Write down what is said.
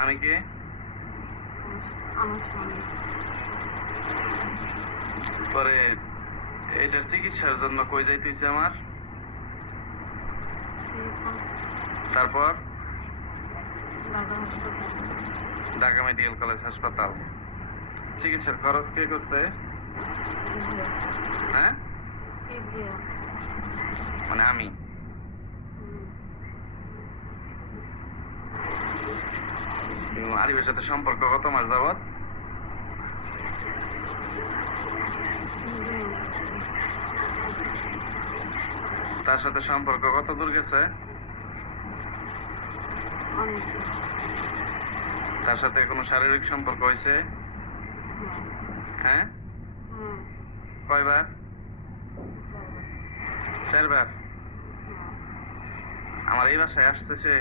আমি কে? আমার স্বামী। পরে এটার চিকিৎসার জন্য কই যাইতেছে আমার? তারপর ঢাকা হাসপাতাল। ঢাকা মেডিকেল কলেজ হাসপাতাল। চিকিৎসার খরচ কে করছে? হ্যাঁ, মানে আমি। আরিফের সাথে সম্পর্ক কত মাস যাবত? তার সাথে সম্পর্ক কত দূর গেছে? তার সাথে কোনো শারীরিক সম্পর্ক হয়েছে? হ্যাঁ, কয়বার? 4 বার। আমার এই বাসায় আসছে সে?